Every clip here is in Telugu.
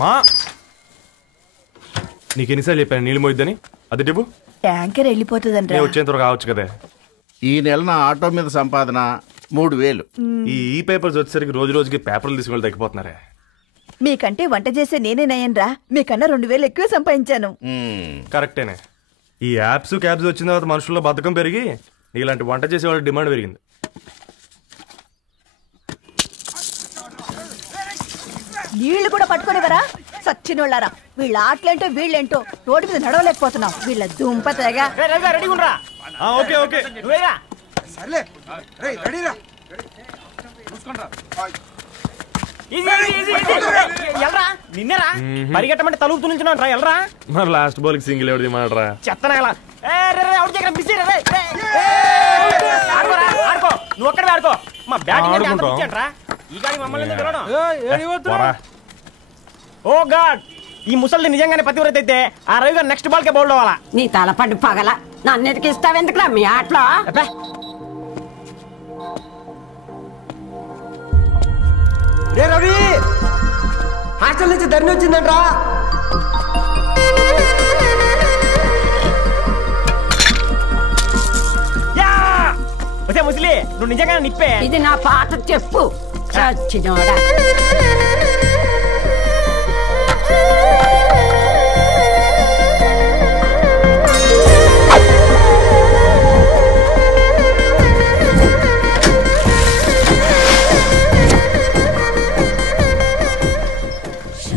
మా నీకెన్నిసార్లు చెప్పాను నీళ్ళు మోయిద్దని? అది డిబు ట్యాంకర్ వెళ్ళిపోతుందంటే వచ్చేంత కావచ్చు కదా. ఈ నెల నా ఆటో మీద సంపాదన 3000. ఈ పేపర్స్ వచ్చేసరికి రోజు రోజుకి పేపర్లు తీసుకుని తగ్గిపోతున్నారే. మీకంటే వంట చేసే నేనే నయ్యన్రా, మీకన్నా 2000 ఎక్కువ సంపాదించాను. కరెక్టేనే. ఈ యాప్స్ క్యాబ్స్ వచ్చిన తర్వాత మనుషుల్లో బద్ధకం పెరిగి ఇలాంటి వంట చేసే వాళ్ళ డిమాండ్ పెరిగింది. నీళ్లు కూడా పట్టుకునేవరా సచ్చినోళ్ళారా. వీళ్ళ ఆటలేంటో వీళ్ళేంటో రోడ్డు మీద నడవలేకపోతున్నాం. వీళ్ళ దుంప తెగ. నిన్నరా పరిగెట్టమంటే తలుపు నుంచున్నాను రా. ఎల్రా మరి లాస్ట్ బాల్ కి సింగిల్ ఎవరిది మాడరా? చెత్తనా ఆడుకో, నువ్వు ఒక్కడే ఆడుకో. మా బ్యాటింగ్ రా. ఈ గాడి మమ్మల్ని ఓ గాడ్, ఈ ముసలి నిజంగానే పతివ్రత అయితే ఆ రవి గారు నెక్స్ట్ బాల్ కే బౌల్డ్ అవ్వాలా. నీ తలపండి పగల నన్నిటికి ఇస్తావెందుకురా మీ ఆటలో? రవి హాస్టల్ నుంచి ధరణి వచ్చిందంట్రా. ఒసే ముసలి, నువ్వు నిజంగా నిప్పే. ఇది నా పాట చెప్పు చచ్చినోడా.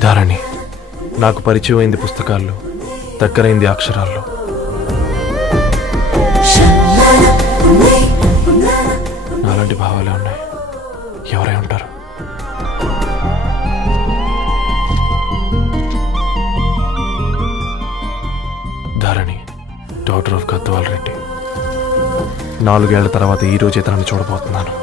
ధారణి నాకు పరిచయం అయింది పుస్తకాల్లో, దగ్గరైంది అక్షరాల్లో. నాలాంటి భావాలే ఉన్నాయి. ఎవరై ఉంటారు? Dharani doctor of Gadwal Reddy. 4 ఏళ్ల తర్వాత ఈ రోజు ఇతరాన్ని చూడబోతున్నాను.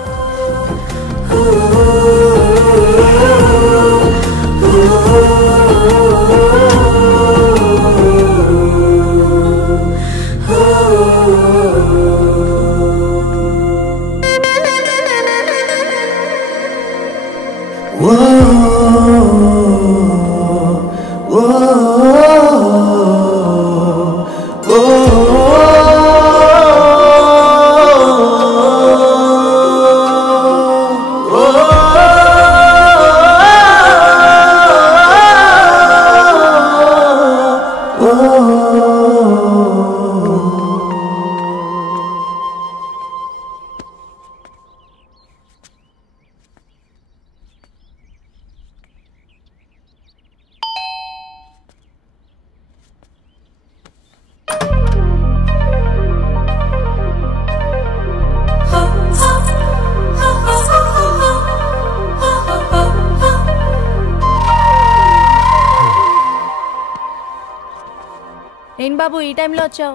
ఏం బాబు ఈ టైంలో వచ్చావు?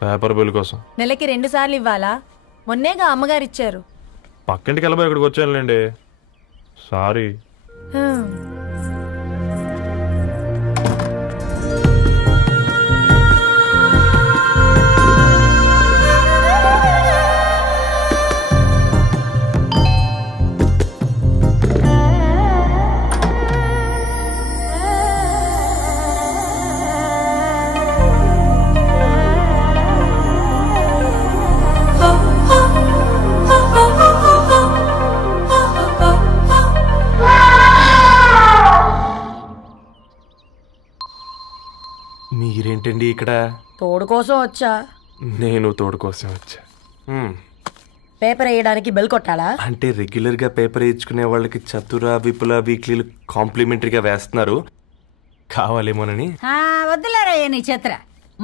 పేపర్ బిల్ కోసం. నెలకి 2 సార్లు ఇవ్వాలా? మొన్నేగా అమ్మగారు ఇచ్చారు. పక్కింటికి వెళ్ళబోయి ఇక్కడికి వచ్చానులేండి, సారీ. మీరేంటండి ఇక్కడ? తోడు కోసం వచ్చా. నేను తోడు కోసం వచ్చా. పేపర్ వేయడానికి బెల్ కొట్టాలా? అంటే రెగ్యులర్ గా పేపర్ వేయించుకునే వాళ్ళకి చతుర విపుల వీక్లీలు కాంప్లిమెంటరీగా వేస్తున్నారు, కావాలేమోనని. వద్దులేరయ్య నీ చిత్ర.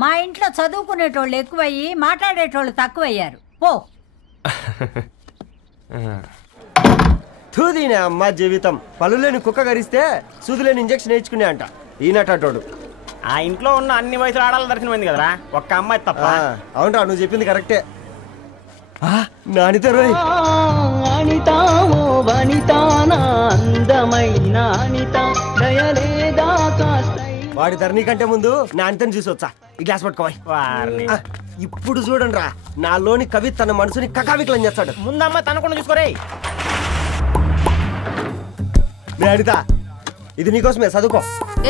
మా ఇంట్లో చదువుకునేటోళ్ళు ఎక్కువయ్యి మాట్లాడేటోళ్ళు తక్కువయ్యారు. పో. తూదీనే అమ్మ జీవితం. పలులేని కుక్క గరిస్తే సూదులేని ఇంజక్షన్ వేయించుకునే అంట ఈనటోడు. ఆ ఇంట్లో ఉన్న అన్ని వయసుల ఆడాల దర్శనమైంది కదరా, ఒక్క అమ్మాయి తప్ప. అవునరా, నువ్వు చెప్పింది కరెక్టే. నానిత రోయ్ వాడి ధరణి కంటే ముందు నానితని చూసి వచ్చా. ఈ గ్లాస్ పట్టుకోవాలి. ఇప్పుడు చూడండి రా, నాలోని కవి తన మనసుని కకావికలం చేస్తాడు. ముందమ్మ తనకుండా చూసుకోరే. నానిత ఇది నీకోసమే చదువుకో.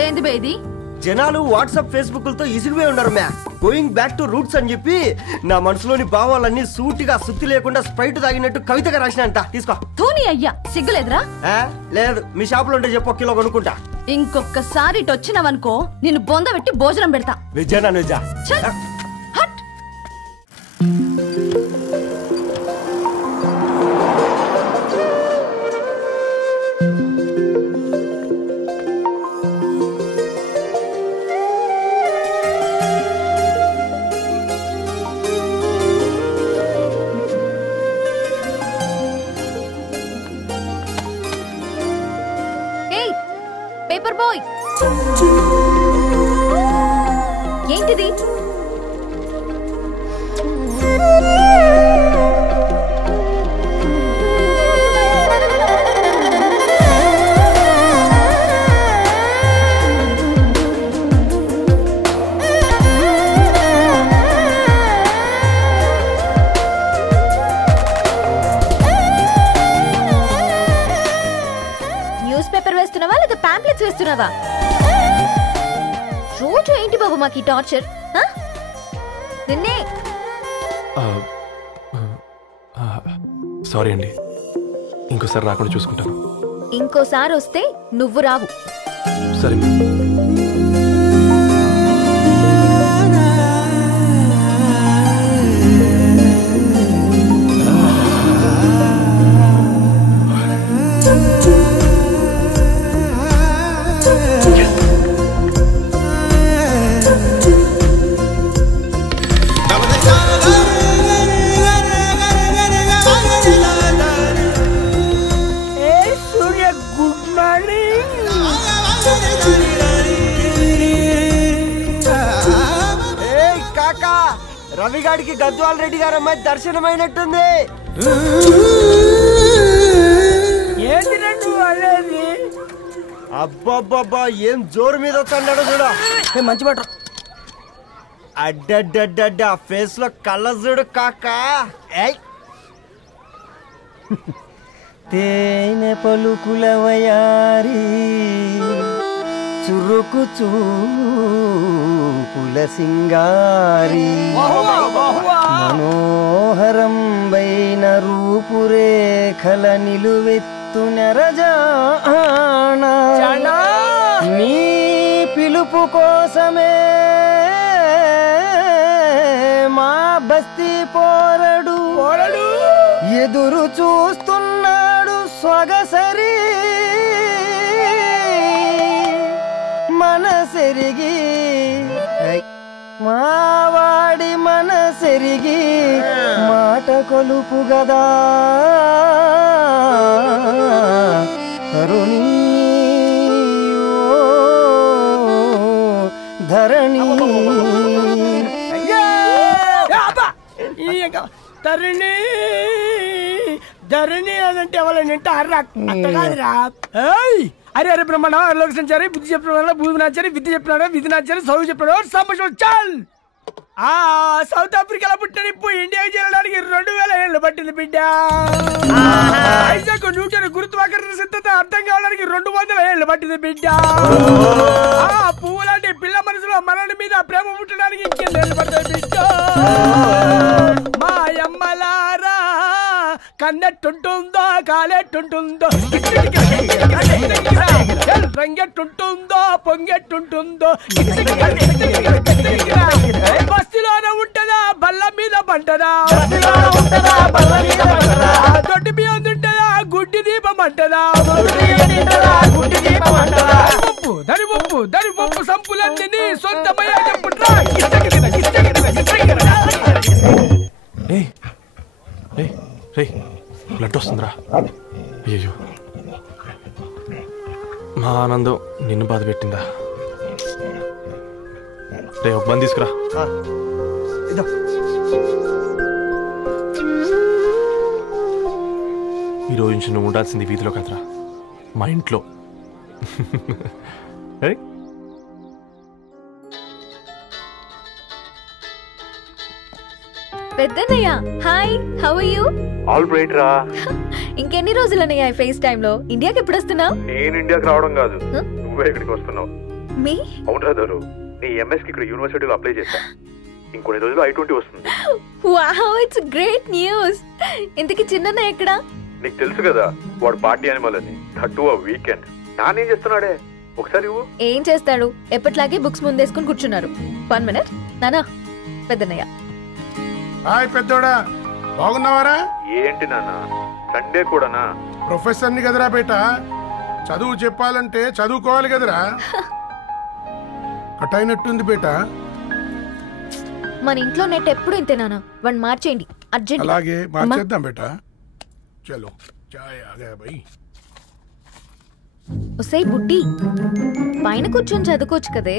ఏంది బే ఇది? జనాలు వాట్సాప్ ఫేస్బుక్లతో ఇసిగిపోయి ఉన్నారు మ్యా. గోయింగ్ బ్యాక్ టు రూట్స్ అని చెప్పి నా మనసులోని భావాలన్నీ సూటిగా సుత్తి లేకుండా స్ప్రైట్ తాగినట్టు కవితగా రాసినంట. తీసుకో. ధోని అయ్యా సిగ్గులేదురా? లేదు, మీ షాప్ లో ఉంటే చెప్పు, కిలో కొనుక్కుంటా. ఇంకొకసారి ఇటు వచ్చినావనుకో నిన్ను బొంద పెట్టి భోజనం పెడతా. వెజ్జా నాన్ వెజ్జా? హట్. పేపర్ బాయ్, ఏంటిది? న్యూస్ పేపర్ వేస్తున్నావా లేదా పాంప్లెట్స్ వేస్తున్నావా? రోజు ఏంటి బాబు మాకు టార్చర్? నిన్నే. సారీ అండి, ఇంకోసారి రాకుండా చూసుకుంటాను. ఇంకోసారి వస్తే నువ్వు రావు. సరే. రవిగాడికి గద్వాల్ రెడ్డి గారు అమ్మాయి దర్శనమైనట్టుంది. అబ్బాబ్బా ఏం జోరు మీద వస్తున్నాడు చూడు. మంచి మాట. అడ్డడ్డడ్డ ఫేస్ లో కళ్ళ చూడు కాకా. తేనె పలుకుల వయారి చురుకు చూపుల సింగారి మనోహరం వైన రూపురేఖల నిలువెత్తు నెరజానా నీ పిలుపు కోసమే మా బస్తీ పోరడు ఎదురు చూస్తున్నాడు సొగసరి మనసెరిగి మావాడి మనసెరిగి మాట కొలుపు గదా తరుణి ధరణి తరుణి ధరణి అదంటే ఎవరైనా అర్రా అంత కాదురా. అరే అరే బ్రహ్మణ లోక సంచారి బుద్ధి చెప్పిన భూమి నాచారి విద్య చెప్పినాడు విధి నాచారి చదువు చెప్పినాడు సంభాషణ చాల్. సౌత్ ఆఫ్రికాలో పుట్టిన ఇప్పుడు ఇండియాకి చేరడానికి 2000 ఏళ్ళు పట్టింది బిడ్డ. ఐజాక్ న్యూటన్ గురుత్వాకర్షణ సిద్ధత అర్థం కావడానికి 200 ఏళ్ళు పట్టింది బిడ్డ. పువ్వు లాంటి పిల్ల మనసులో మరణి మీద ప్రేమ పుట్టడానికి ఇంకేళ్ళు పడుతుంది బిడ్డ. మా అమ్మలారా కన్నెట్టుంటుందో కాలెట్టుంటుందో రంగెట్టుంటుందో పొంగెట్టుంటుందో బస్తిలోనే ఉంటదా బల్ల మీద పంటదా దొడ్డి బియ్యం తింటదా గుడ్డి దీపం అంటదా దరి పప్పు సంపులన్నీ సొంతమయ్యేటప్పుడు బ్లడ్ వస్తుందిరా. అయ్యో మా ఆనందం నిన్ను బాధ పెట్టిందా? రే ఒక మంది తీసుకురా. ఈరోజు నుంచి నువ్వు ఉండాల్సింది వీధిలో కదరా, మా ఇంట్లో. పెద్దన్నయ్య hi, how are you? All right రా. ఇంకెన్ని రోజులనయ్యా ఫేస్ టైమ్ లో? ఇండియాకి ఎప్పుడు వస్తున్నావు? నేను ఇండియాకి రావడం కాదు, నువ్వే ఇక్కడికి వస్తున్నావు. మీ అవునరా దరు, నీ ఎంఎస్ కి ఇక్కడ యూనివర్సిటీలో అప్లై చేశా. ఇంకొన్ని రోజులు I-20 వస్తుంది. Wow, it's great news. ఇంతకి చిన్న ఎక్కడా? నీకు తెలుసు కదా వాడు పార్టీ అనిమల్ అని, థర్టూ వీకెండ్. నానేం చేస్తున్నాడే ఒకసారి ఇవ్వు. ఏం చేస్తాడు, ఎప్పటిలాగే బుక్స్ ముందేసుకుని కూర్చున్నారు. 1 minute. నానా, పెద్దన్నయ్య. హాయ్ పెద్దోడా, బాగున్నావారా? ఏంటి నాన్న సండే కూడానా? ప్రొఫెసర్ని కదరా బేట, చదువు చెప్పాలంటే చదువుకోవాలి కదరా. కట్ అయినట్టుంది బేట. మన ఇంట్లో నెట్ ఎప్పుడు ఇంతే నానా, వన్ మార్చేయండి అర్జెంట్. అలాగే మార్చేద్దాం బేట. చలో చాయ్ ఆ గయా భయ్. ఒసేయ్ బుడ్డి, పైన కూర్చొని చదువుకోవచ్చు కదే.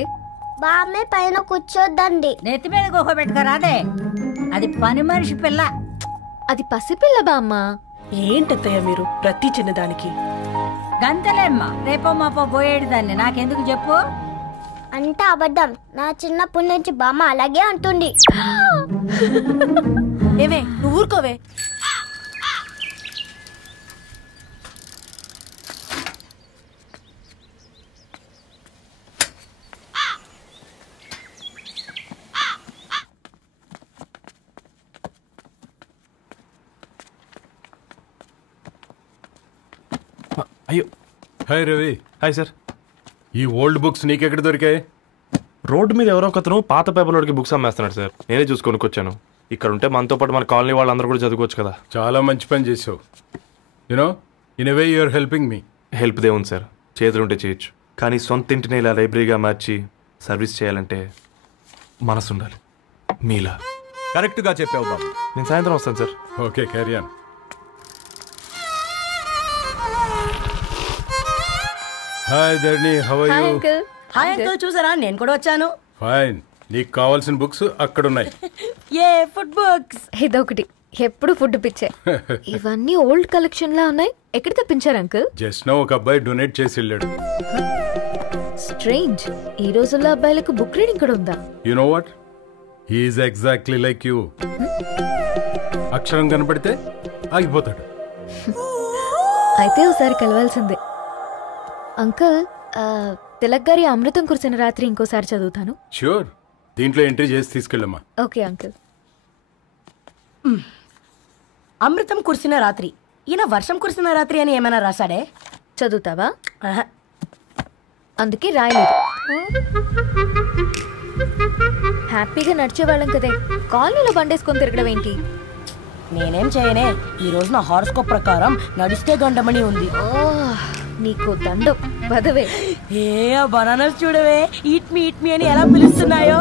బామ్మే పైన కూర్చోద్దండి. నెత్తి మీద గుహ పెట్టుకోరాదే, అది పని మనిషి పిల్ల. అది పసిపిల్ల బామ్మ. ఏంటత్తయ్య మీరు ప్రతి చిన్నదానికి? గంతలేమ్మ, రేపో మాపో పోయేడు దాన్ని, నాకెందుకు చెప్పు? అంటే అబద్ధం. నా చిన్నప్పటి నుంచి బామ్మ అలాగే అంటుంది. ఏమే నువ్వు ఊరుకోవే. అయ్యో, హాయ్ రవి. Hi sir. ఈ ఓల్డ్ బుక్స్ నీకెక్కడ దొరికాయి? రోడ్డు మీద ఎవరో ఒకతను పాత పేపర్లోకి బుక్స్ అమ్మేస్తున్నాడు సార్. నేనే చూసుకొని వచ్చాను. ఇక్కడ ఉంటే మనతో పాటు మన కాలనీ వాళ్ళందరూ కూడా చదువుకోవచ్చు కదా. చాలా మంచి పని చేసావు. You know in a way you're helping me. Help దేవుంది సార్, చేతులుంటే చేయొచ్చు. కానీ సొంత ఇంటిని ఇలా లైబ్రరీగా మార్చి సర్వీస్ చేయాలంటే మనసు ఉండాలి. మీలా కరెక్ట్గా చెప్పావు బాబు. నేను సాయంత్రం వస్తాను sir. Okay, carry on. Hi Dharani, how are you? Hi uncle, చూసారా నేను కూడా వచ్చాను. ఫైన్. నీకు కావాల్సిన బుక్స్ అక్కడ ఉన్నాయి. ఏ ఫుడ్ బుక్స్? ఇదొకటి, ఎప్పుడు ఫుడ్ పిచ్చే. ఇవన్నీ ఓల్డ్ కలెక్షన్ లా ఉన్నాయి. ఎక్కడ తెప్పించారు అంకుల్? జస్ట్ నో ఒక అబ్బాయి డొనేట్ చేసి వెళ్ళాడు. స్ట్రేంజ్, ఈ రోజుల్లో అబ్బాయిలకు బుక్ రీడింగ్ కూడా ఉందా? You know what, he is exactly like you. అక్షరం కనపడితే ఆగిపోతాడు. అయితే ఒకసారి కలవాల్సిందే. అంకుల్, తిలక్ గారి అమృతం కురిసిన రాత్రి ఇంకోసారి చదువుతాను. ష్యూర్, దీంట్లో ఎంట్రీ చేసి తీసుకెళ్ళమ్మా. Okay uncle. అమృతం కురిసిన రాత్రి. ఈయన వర్షం కురిసిన రాత్రి అని ఏమైనా రాశాడే? చదువుతావా? అందుకే రాయలేదు. హ్యాపీగా నడిచేవాళ్ళం కదే, కాలనీలో బండేసుకొని తిరగడం ఏంటి? నేనేం చేయనే, ఈ రోజు నా హారోస్కోప్ ప్రకారం నడిస్తే గండమణి ఉంది. నీకు దండం పదవే. ఏ బనానాస్ చూడవే, ఈట్ మీ అని ఎలా పిలుస్తున్నాయో.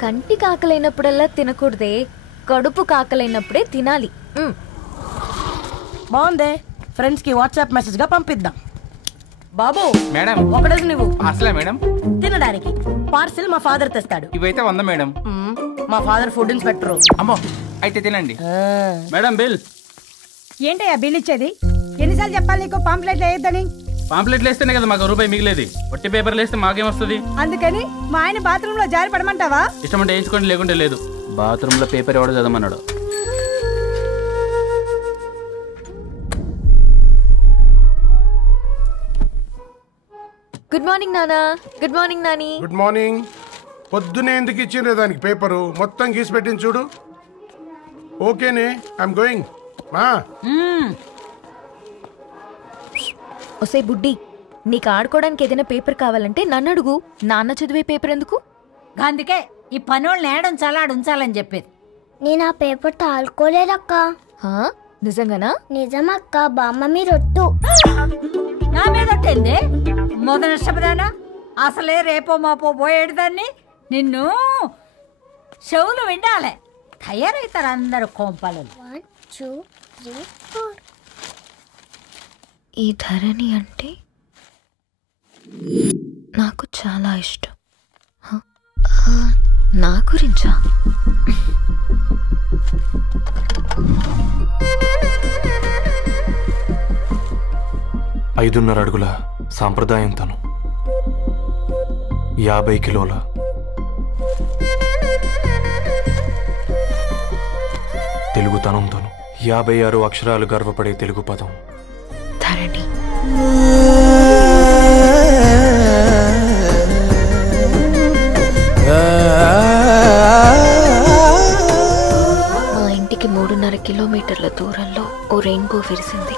కంటి కాకలైనప్పుడల్లా తినకూడదే, కడుపు కాకలైనప్పుడే తినాలి. బాగుందే, ఫ్రెండ్స్ కి వాట్సాప్ మెసేజ్ గా పంపిద్దాం. బాబు మేడం, ఒకటేసి నువ్వు అసలే మేడం తినడానికి పార్సిల్ మా ఫాదర్ తెస్తాడు. ఇవైతే 100 మేడం. మా ఫాదర్ ఫుడ్ ఇన్స్పెక్టర్. అమ్మో, అయితే తినండి మేడం. బిల్ ఏంటయ్యా బిల్ ఇచ్చేది? ఎన్నిసార్లు చెప్పాలి నీకు పాంప్లెట్లు వేయొద్దని? పాంప్లెట్లు వేస్తేనే కదా మాకు రూపాయి మిగిలేది. ఒట్టి పేపర్లు వేస్తే మాకేమొస్తుంది? అందుకని మా ఆయన బాత్రూమ్ లో జారి పడమంటావా? ఇష్టమంటే వేయించుకోండి, లేకుంటే లేదు. బాత్రూమ్ లో పేపర్ ఎవడో చదవమన్నాడు. గుడ్ మార్నింగ్ నానా. Good morning Nani. Good morning. పొద్దునే ఎందుకు ఇచ్చిండ్రే దానికి పేపరు? మొత్తం గీసి పెట్టింది చూడు. ఓకేనే, ఐఎమ్ గోయింగ్. మా ఒసే బుడ్డి, నీకు ఆడుకోవడానికి ఏదైనా పేపర్ కావాలంటే నన్ను అడుగు. నాన్న చదివే పేపర్ ఎందుకు? అందుకే ఈ పనోళ్ళని ఏడం ఉంచాలని చెప్పేది. నేను ఆ పేపర్ తాలుకోలేదక్క. నిజంగానా? నిజమక్క, బామ్మ మీరొట్టు. నా మీద ఒట్టేంది? మొదటి నష్టపదానా? అసలే రేపో మాపో పోయేడు దాన్ని. నిన్ను చెవులు విండాలే, తయారవుతారు అందరు కోంపాలు. 1 2 3 4. ఈ ధరణి అంటే నాకు చాలా ఇష్టం. నా గురించా? ఐదున్నర అడుగుల సాంప్రదాయం తను, 50 కిలోల తెలుగుతనం తను, 56 అక్షరాలు గర్వపడే తెలుగు పదం ధరణి. మా ఇంటికి 3.5 కిలోమీటర్ల దూరంలో ఓ రెయిన్బో విరిసింది.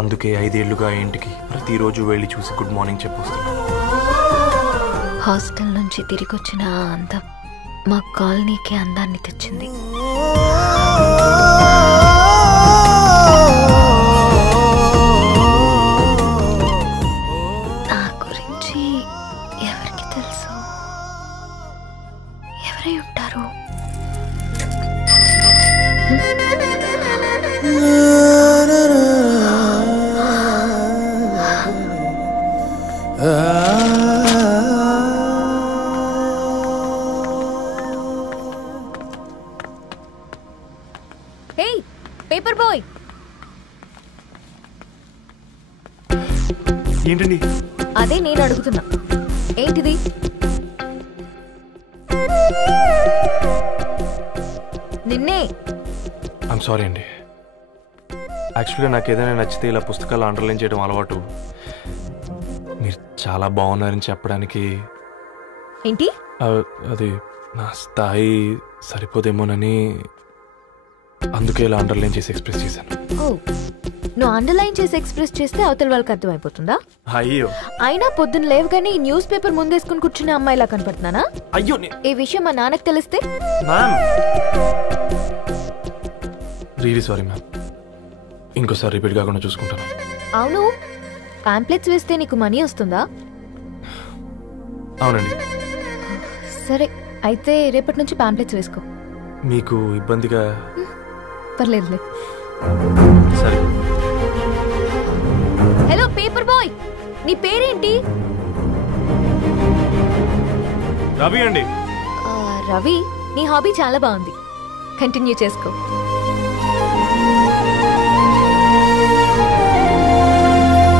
అందుకే 5 ఏళ్లుగా ఇంటికి ప్రతిరోజు వెళ్ళి చూసి గుడ్ మార్నింగ్ చెప్పొస్తున్నాను. హాస్టల్ నుంచి తిరిగి వచ్చిన ఆ అందం మా కాలనీకి అందాన్ని తెచ్చింది. నా గురించి ఎవరికి తెలుసు? ఎవరై ఉంటారు? పేపర్ బాయ్, ఏంటండి? అదే నేను అడుగుతున్నా, ఏంటిది? నిన్నే. ఐమ్ సారీ అండి. యాక్చువల్గా నాకు ఏదైనా నచ్చితే ఇలా పుస్తకాలు అండర్లైన్ చేయడం అలవాటు. మీరు చాలా బాగున్నారని చెప్పడానికి. ఏంటి? అది నా స్థాయి సరిపోదేమోనని అందుకే ఇలా అండర్లైన్ చేసి ఎక్స్ప్రెస్ చేశాను. ఓ, నువ్వు అండర్లైన్ చేసి ఎక్స్ప్రెస్ చేస్తే అవతల వాళ్ళకి అర్థమైపోతుందా? అయ్యో, అయినా పొద్దున్న లేవగానే ఈ న్యూస్ పేపర్ ముందేసుకుని కూర్చునే అమ్మాయిలా కనపడుతున్నానా? అయ్యో, ఈ విషయం మా నాన్నకు తెలిస్తే? Ma'am, really sorry ma'am. ఇంకోసారి రిపీట్ కాకుండా చూసుకుంటాను. అవును, పాంప్లెట్స్ వేస్తే నీకు మనీ వస్తుందా? అవునండి. సరే, అయితే రేపటి నుంచి పాంప్లెట్స్ వేసుకో. మీకు ఇబ్బందిగా? పర్లేదులే. సరే. హలో పేపర్ బాయ్, నీ పేరేంటి? రవి అండి. రవి, నీ హాబీ చాలా బాగుంది, కంటిన్యూ చేసుకో.